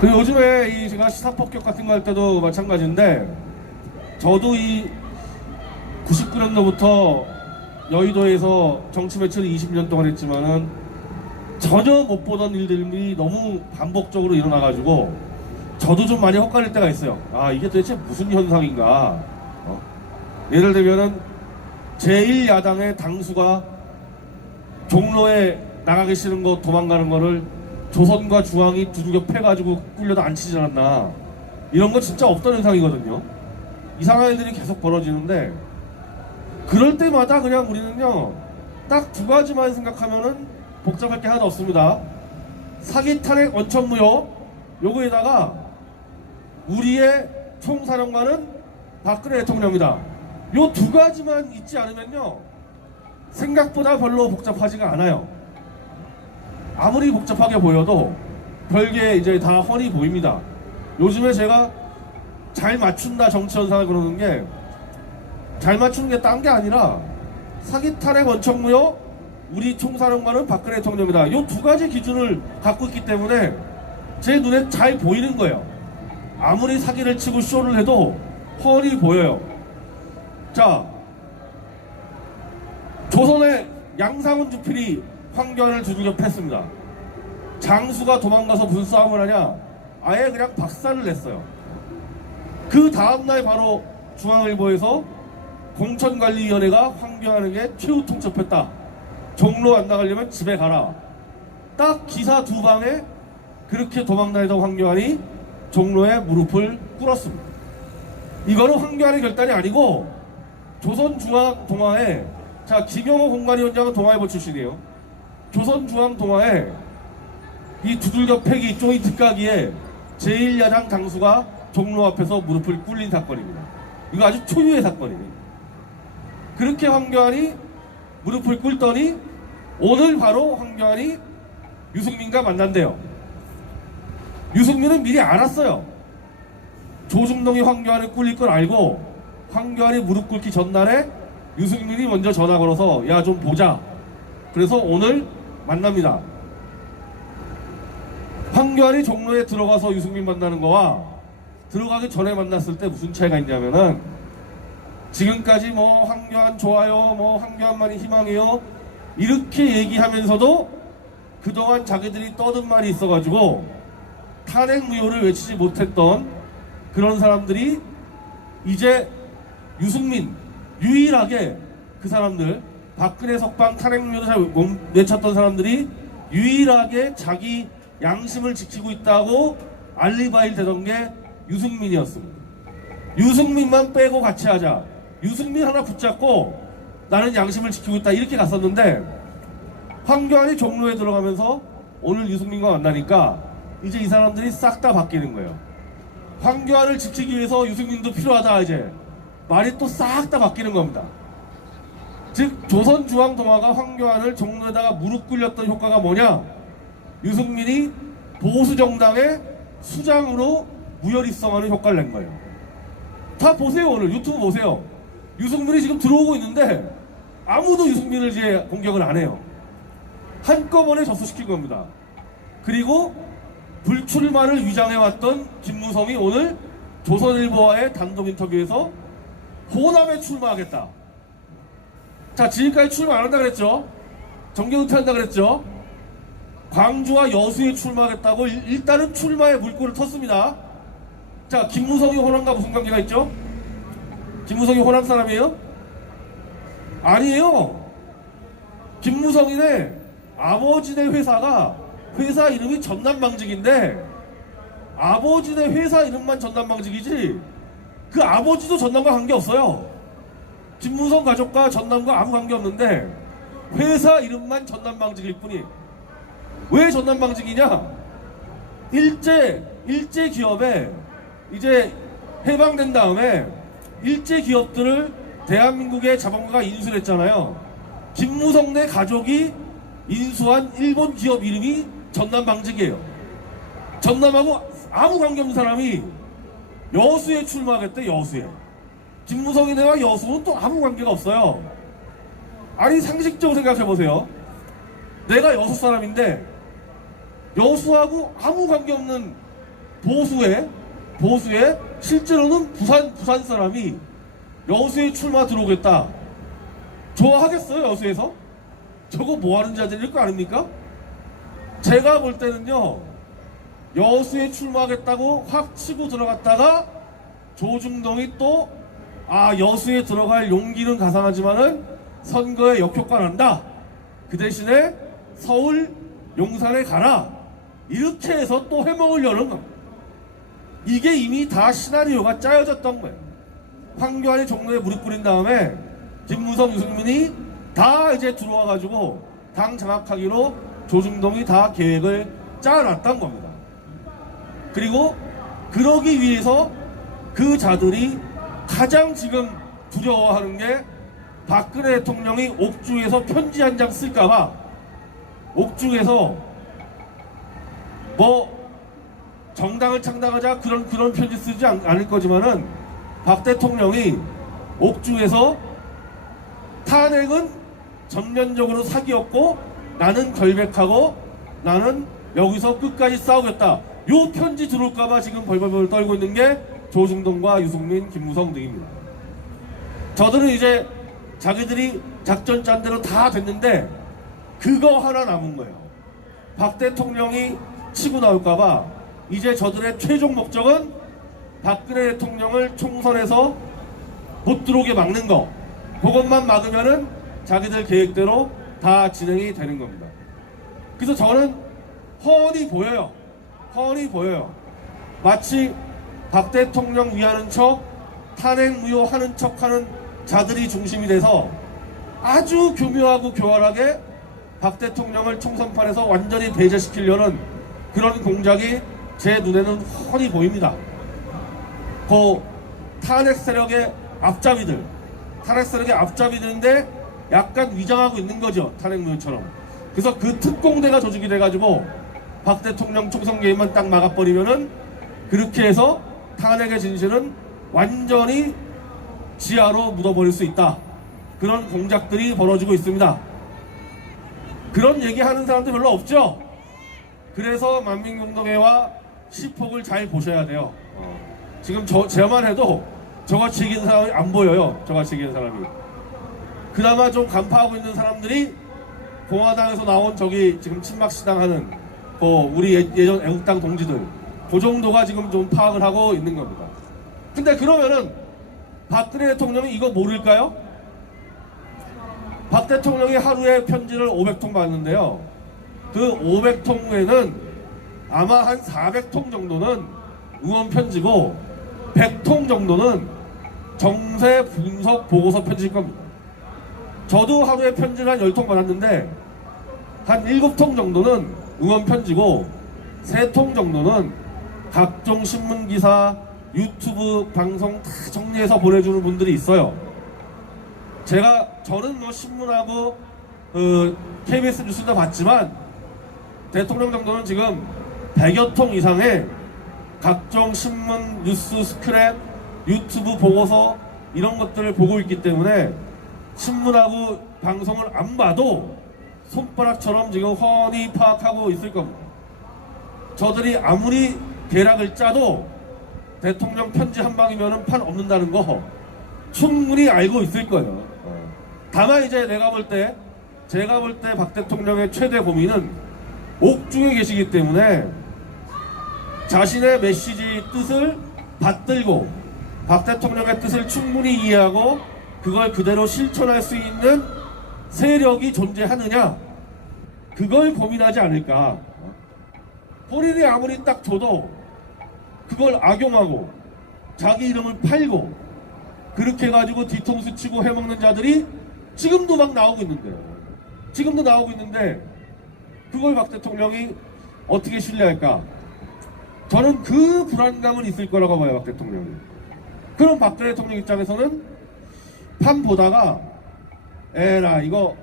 그 요즘에 이 제가 시사 폭격 같은 거 할 때도 마찬가지인데 저도 이 99년도부터 여의도에서 정치 매체를 20년 동안 했지만은 전혀 못 보던 일들이 너무 반복적으로 일어나가지고 저도 좀 많이 헛갈릴 때가 있어요. 아 이게 도대체 무슨 현상인가? 어? 예를 들면은 제1야당의 당수가 종로에 나가 계시는 거 도망가는 거를 조선과 중앙이 두들겨 패가지고 꿀려도 안 치지 않았나. 이런 거 진짜 없던 현상이거든요. 이상한 일들이 계속 벌어지는데 그럴 때마다 그냥 우리는요 딱 두 가지만 생각하면은 복잡할 게 하나도 없습니다. 사기 탄핵 원천 무효 요거에다가 우리의 총사령관은 박근혜 대통령이다. 요 두 가지만 있지 않으면요 생각보다 별로 복잡하지가 않아요. 아무리 복잡하게 보여도 별게 이제 다 훤히 보입니다. 요즘에 제가 잘 맞춘다 정치 현상을 그러는 게 잘 맞추는 게딴 게 아니라 사기 탈핵 원천무효 우리 총사령관은 박근혜 대통령이다. 요두 가지 기준을 갖고 있기 때문에 제 눈에 잘 보이는 거예요. 아무리 사기를 치고 쇼를 해도 훤히 보여요. 자, 조선의 양상훈 주필이 황교안을 두들겨 팼습니다. 장수가 도망가서 무슨 싸움을 하냐? 아예 그냥 박살을 냈어요. 그 다음날 바로 중앙일보에서 공천관리위원회가 황교안에게 최후 통첩했다. 종로 안 나가려면 집에 가라. 딱 기사 두 방에 그렇게 도망다니던 황교안이 종로에 무릎을 꿇었습니다. 이거는 황교안의 결단이 아니고 조선중앙동아에 자 김영호 공관위원장은 동아일보 출신이에요. 조선중앙동아에 이 두들겨 패기 조인트 까기에 제1야당 당수가 종로 앞에서 무릎을 꿇린 사건입니다. 이거 아주 초유의 사건이에요. 그렇게 황교안이 무릎을 꿇더니 오늘 바로 황교안이 유승민과 만난대요. 유승민은 미리 알았어요. 조중동이 황교안을 꿀릴 걸 알고 황교안이 무릎 꿇기 전날에 유승민이 먼저 전화 걸어서 야 좀 보자. 그래서 오늘 만납니다. 황교안이 종로에 들어가서 유승민 만나는 거와 들어가기 전에 만났을 때 무슨 차이가 있냐면은 지금까지 뭐 황교안 좋아요, 뭐 황교안만이 희망이요 이렇게 얘기하면서도 그동안 자기들이 떠든 말이 있어가지고 탄핵 무효를 외치지 못했던 그런 사람들이 이제 유승민 유일하게 그 사람들 박근혜 석방 탄핵 무효를 잘못 외쳤던 사람들이 유일하게 자기 양심을 지키고 있다고 알리바이 되던 게 유승민이었습니다. 유승민만 빼고 같이 하자. 유승민 하나 붙잡고 나는 양심을 지키고 있다 이렇게 갔었는데 황교안이 종로에 들어가면서 오늘 유승민과 만나니까 이제 이 사람들이 싹 다 바뀌는 거예요. 황교안을 지키기 위해서 유승민도 필요하다 이제 말이 또 싹 다 바뀌는 겁니다. 즉 조선중앙동아가 황교안을 종로에다가 무릎 꿇렸던 효과가 뭐냐? 유승민이 보수 정당의 수장으로 무혈입성하는 효과를 낸 거예요. 다 보세요 오늘 유튜브 보세요. 유승민이 지금 들어오고 있는데 아무도 유승민을 이제 공격을 안 해요. 한꺼번에 접수시킨 겁니다. 그리고 불출마를 위장해왔던 김무성이 오늘 조선일보와의 단독 인터뷰에서 호남에 출마하겠다. 자, 지금까지 출마 안 한다 그랬죠? 정계 은퇴한다 그랬죠? 광주와 여수에 출마하겠다고 일- 일단은 출마의 물꼬를 텄습니다. 자, 김무성이 호남과 무슨 관계가 있죠? 김무성이 호남 사람이에요? 아니에요. 김무성이네 아버지네 회사가 회사 이름이 전남방직인데 아버지네 회사 이름만 전남방직이지 그 아버지도 전남과 관계 없어요. 김무성 가족과 전남과 아무 관계 없는데 회사 이름만 전남방직일 뿐이 왜 전남방직이냐? 일제 일제 기업에 이제 해방된 다음에 일제 기업들을 대한민국의 자본가가 인수를 했잖아요. 김무성 네 가족이 인수한 일본 기업 이름이 전남방직이에요. 전남하고 아무 관계 없는 사람이 여수에 출마하겠대 여수에. 김무성이네와 여수는 또 아무 관계가 없어요. 아니 상식적으로 생각해 보세요. 내가 여수 사람인데 여수하고 아무 관계 없는 보수에 보수에 실제로는 부산 부산 사람이 여수에 출마 들어오겠다. 좋아하겠어요 여수에서? 저거 뭐 하는 자들일 거 아닙니까? 제가 볼 때는요 여수에 출마하겠다고 확 치고 들어갔다가 조중동이 또 아 여수에 들어갈 용기는 가상하지만은 선거에 역효과 난다. 그 대신에 서울 용산에 가라. 이렇게 해서 또 해먹으려는 겁니다. 이게 이미 다 시나리오가 짜여졌던 거예요. 황교안이 종로에 무릎 꿇인 다음에 김무성, 유승민이 다 이제 들어와가지고 당 장악하기로 조중동이 다 계획을 짜놨던 겁니다. 그리고 그러기 위해서 그 자들이 가장 지금 두려워하는 게 박근혜 대통령이 옥중에서 편지 한 장 쓸까봐 옥중에서 뭐 정당을 창당하자 그런 그런 편지 쓰지 않, 않을 거지만은 박 대통령이 옥중에서 탄핵은 전면적으로 사기였고 나는 결백하고 나는 여기서 끝까지 싸우겠다. 요 편지 들어올까봐 지금 벌벌벌 떨고 있는 게 조중동과 유승민, 김무성 등입니다. 저들은 이제 자기들이 작전 짠 대로 다 됐는데 그거 하나 남은 거예요. 박 대통령이 치고 나올까봐 이제 저들의 최종 목적은 박근혜 대통령을 총선에서 못 들어오게 막는 거. 그것만 막으면은 자기들 계획대로 다 진행이 되는 겁니다. 그래서 저는 훤히 보여요. 훤히 보여요. 마치 박 대통령 위하는 척, 탄핵 무효하는 척 하는 자들이 중심이 돼서 아주 교묘하고 교활하게 박 대통령을 총선판에서 완전히 배제시키려는 그런 공작이 제 눈에는 훤히 보입니다. 그 탄핵 세력의 앞잡이들, 탄핵 세력의 앞잡이들인데 약간 위장하고 있는 거죠. 탄핵 무효처럼. 그래서 그 특공대가 조직이 돼가지고 박 대통령 총선 개입만 딱 막아버리면은 그렇게 해서 탄핵의 진실은 완전히 지하로 묻어버릴 수 있다. 그런 공작들이 벌어지고 있습니다. 그런 얘기하는 사람들 별로 없죠. 그래서 만민공동회와 시폭을 잘 보셔야 돼요. 어. 지금 저 제만 해도 저같이 얘기하는 사람이 안 보여요. 저같이 얘기하는 사람이. 그나마 좀 간파하고 있는 사람들이 공화당에서 나온 저기 지금 친박 시당하는 그 우리 예- 예전 애국당 동지들 그 정도가 지금 좀 파악을 하고 있는 겁니다. 근데 그러면은 박근혜 대통령이 이거 모를까요? 박 대통령이 하루에 편지를 500통 받는데요. 그 500통에는 아마 한 400통 정도는 의원 편지고 100통 정도는 정세 분석 보고서 편지일 겁니다. 저도 하루에 편지를 한 10통 받았는데 한 7통 정도는 의원 편지고 3통 정도는 각종 신문 기사, 유튜브 방송 다 정리해서 보내주는 분들이 있어요. 제가 저는 뭐 신문하고 그 KBS 뉴스도 봤지만 대통령 정도는 지금 100여 통 이상의 각종 신문, 뉴스, 스크랩, 유튜브 보고서 이런 것들을 보고 있기 때문에 신문하고 방송을 안 봐도 손가락처럼 지금 훤히 파악하고 있을 겁니다. 저들이 아무리 계략을 짜도 대통령 편지 한 방이면 판 없는다는 거 충분히 알고 있을 거예요. 다만 이제 내가 볼 때, 제가 볼 때 박 대통령의 최대 고민은 옥중에 계시기 때문에 자신의 메시지 뜻을 받들고 박 대통령의 뜻을 충분히 이해하고 그걸 그대로 실천할 수 있는 세력이 존재하느냐 그걸 고민하지 않을까 본인이 아무리 딱 줘도 그걸 악용하고 자기 이름을 팔고 그렇게 해가지고 뒤통수 치고 해먹는 자들이 지금도 막 나오고 있는데요. 지금도 나오고 있는데 그걸 박 대통령이 어떻게 신뢰할까? 저는 그 불안감은 있을 거라고 봐요, 박 대통령이. 그럼 박 대통령 입장에서는 판 보다가 에라 이거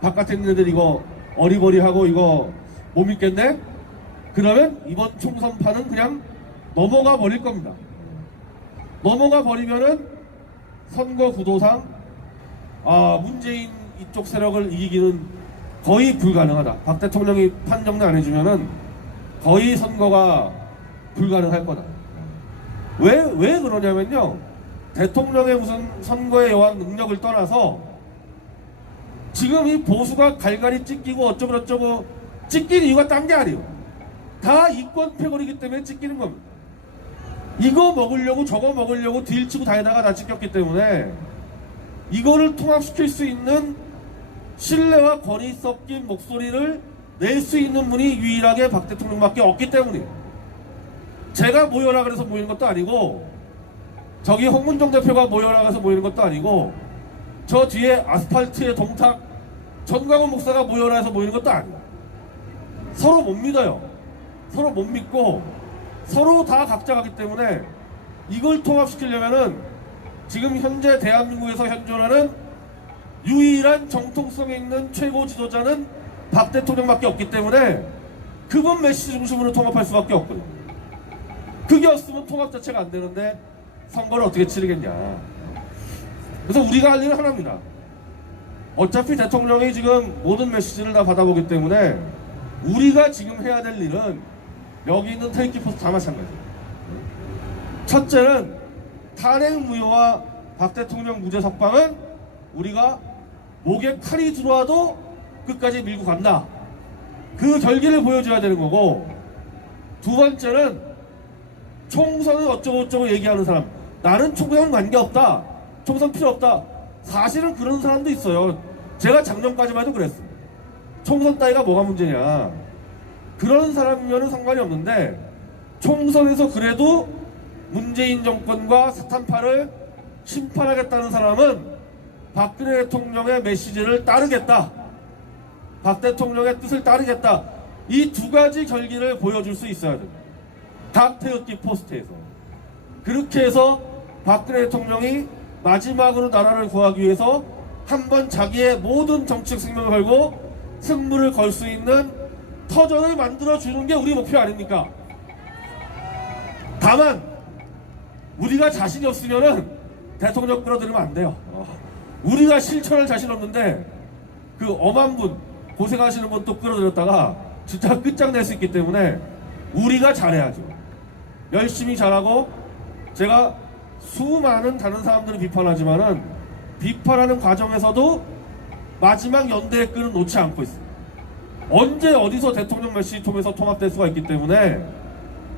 바깥에 있는 애들 이거 어리버리하고 이거 못 믿겠네? 그러면 이번 총선 판은 그냥 넘어가 버릴 겁니다. 넘어가 버리면은 선거 구도상 아 문재인 이쪽 세력을 이기기는 거의 불가능하다. 박 대통령이 판정도 안 해주면은 거의 선거가 불가능할 거다. 왜, 왜 그러냐면요. 대통령의 무슨 선거에 여한 능력을 떠나서 지금 이 보수가 갈갈이 찢기고 어쩌고저쩌고 찢기는 이유가 딴 게 아니에요. 다 이권 패거리기 때문에 찢기는 겁니다. 이거 먹으려고 저거 먹으려고 딜치고 다니다가 다 찢겼기 때문에 이거를 통합시킬 수 있는 신뢰와 권위 섞인 목소리를 낼 수 있는 분이 유일하게 박 대통령밖에 없기 때문이에요. 제가 모여라 그래서 모이는 것도 아니고 저기 홍문종 대표가 모여라 그래서 모이는 것도 아니고 저 뒤에 아스팔트의 동탁 전광훈 목사가 모여라 해서 모이는 것도 아니에요. 서로 못 믿어요. 서로 못 믿고 서로 다 각자 가기 때문에 이걸 통합시키려면은 지금 현재 대한민국에서 현존하는 유일한 정통성 있는 최고 지도자는 박 대통령밖에 없기 때문에 그분 메시지 중심으로 통합할 수밖에 없고요. 그게 없으면 통합 자체가 안 되는데 선거를 어떻게 치르겠냐. 그래서 우리가 할 일은 하나입니다. 어차피 대통령이 지금 모든 메시지를 다 받아보기 때문에 우리가 지금 해야 될 일은 여기 있는 테이키포스 다 마찬가지예요. 첫째는 탄핵 무효와 박 대통령 무죄 석방은 우리가 목에 칼이 들어와도 끝까지 밀고 간다. 그 결기를 보여줘야 되는 거고 두 번째는 총선은 어쩌고저쩌고 얘기하는 사람 나는 총선 관계없다. 총선 필요 없다. 사실은 그런 사람도 있어요. 제가 작년까지만 해도 그랬어요. 총선 따위가 뭐가 문제냐. 그런 사람이면 상관이 없는데 총선에서 그래도 문재인 정권과 사탄파를 심판하겠다는 사람은 박근혜 대통령의 메시지를 따르겠다. 박 대통령의 뜻을 따르겠다. 이 두 가지 결기를 보여줄 수 있어야 됩니다. 각 태극기 포스트에서. 그렇게 해서 박근혜 대통령이 마지막으로 나라를 구하기 위해서 한 번 자기의 모든 정치적 생명을 걸고 승부를 걸 수 있는 터전을 만들어 주는 게 우리 목표 아닙니까? 다만 우리가 자신이 없으면은 대통령 끌어들이면 안 돼요. 우리가 실천할 자신 없는데 그 엄한 분 고생하시는 분 또 끌어들였다가 진짜 끝장낼 수 있기 때문에 우리가 잘해야죠. 열심히 잘하고 제가 수많은 다른 사람들을 비판하지만은 비판하는 과정에서도 마지막 연대의 끈은 놓지 않고 있습니다. 언제 어디서 대통령 메시지 통해서 통합될 수가 있기 때문에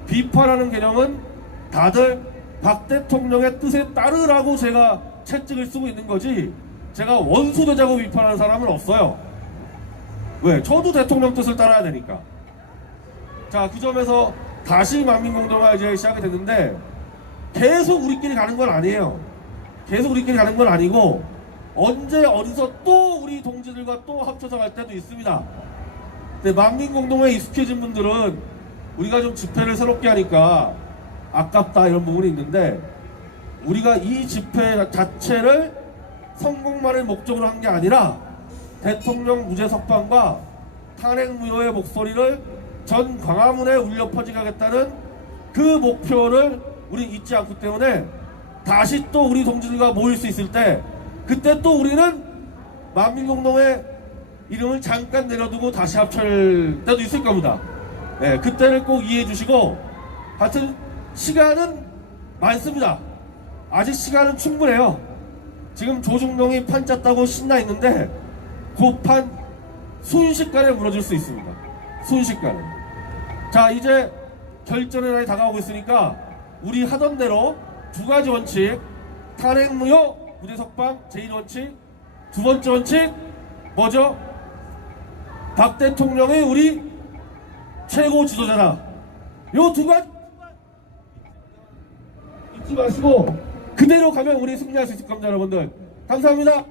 비판하는 개념은 다들 박 대통령의 뜻에 따르라고 제가 채찍을 쓰고 있는 거지 제가 원수 되자고 비판하는 사람은 없어요. 왜? 저도 대통령 뜻을 따라야 되니까. 자, 그 점에서 다시 만민공동화 이제 시작이 됐는데 계속 우리끼리 가는 건 아니에요. 계속 우리끼리 가는 건 아니고 언제 어디서 또 우리 동지들과 또 합쳐서 갈 때도 있습니다. 근데 만민공동회에 익숙해진 분들은 우리가 좀 집회를 새롭게 하니까 아깝다 이런 부분이 있는데 우리가 이 집회 자체를 성공만을 목적으로 한 게 아니라 대통령 무죄 석방과 탄핵 무효의 목소리를 전 광화문에 울려 퍼지게 하겠다는 그 목표를 우리 잊지 않기 때문에 다시 또 우리 동지들과 모일 수 있을 때 그때 또 우리는 만민공동의 이름을 잠깐 내려두고 다시 합칠 때도 있을 겁니다. 네, 그때를 꼭 이해해 주시고 하여튼 시간은 많습니다. 아직 시간은 충분해요. 지금 조중동이 판 짰다고 신나 있는데 곧판 순식간에 무너질 수 있습니다. 순식간에. 자 이제 결전의 날이 다가오고 있으니까 우리 하던 대로 두 가지 원칙 탄핵 무효 무죄 석방 제1원칙 두 번째 원칙 뭐죠? 박 대통령이 우리 최고 지도자다. 요 두 가지 잊지 마시고 그대로 가면 우리 승리할 수 있을 겁니다, 여러분들. 감사합니다.